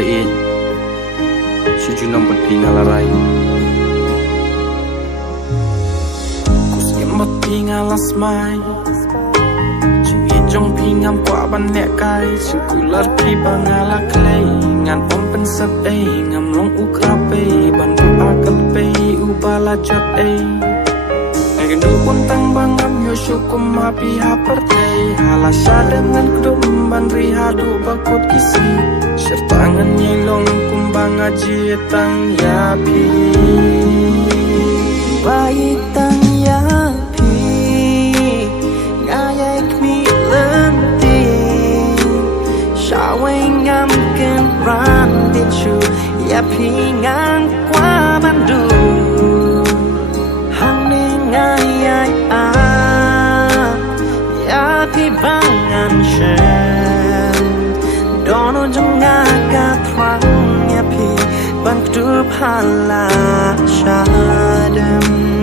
bain Suju nampak pingalarai Kusim bat pingalas mai Cingi jong pingam kwa ban nek kai Sikular pi bangala klei Ngan pom pensat ngam long ukrape Ban bu akal pe ubala jot Gendu puntang bangam yo syukum api hapertei Halasa dengan kedum ban rihadu bakut kisi Sertangan nyilong kumbang aji tang yapi Baik tang yapi Ngayai kmi lenting Syawai ngam ken rang dichu Yapi ngang kwa bandu Bangan shen Dono jengaga prang yapi Bang tu pala shadem